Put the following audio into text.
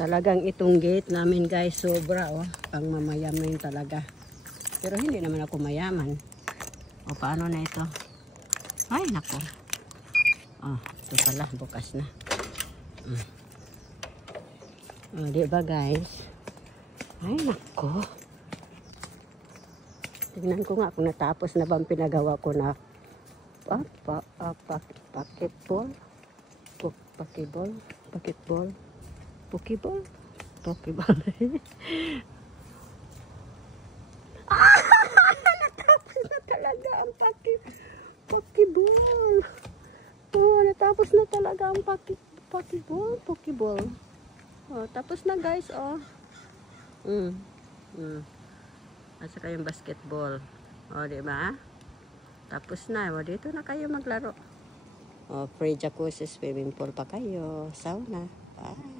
Talagang itong gate namin guys, sobra oh. Pang mamayaman talaga. Pero hindi naman ako mayaman. O paano na ito? Ay nako. Oh, ito pala, bukas na. Oh, diba guys? Ay nako. Tignan ko nga kung natapos na bang pinagawa ko na paketball. Pokeball. Natapos na talaga ang pokeball. Oh, natapos na talaga ang pokeball. Oh, tapos na guys, oh. At saka yung basketball. Oh, di ba? Tapos na. O, dito na kayo maglaro. Oh, free jacuzzi, swimming pool pa kayo. Sauna. Bye.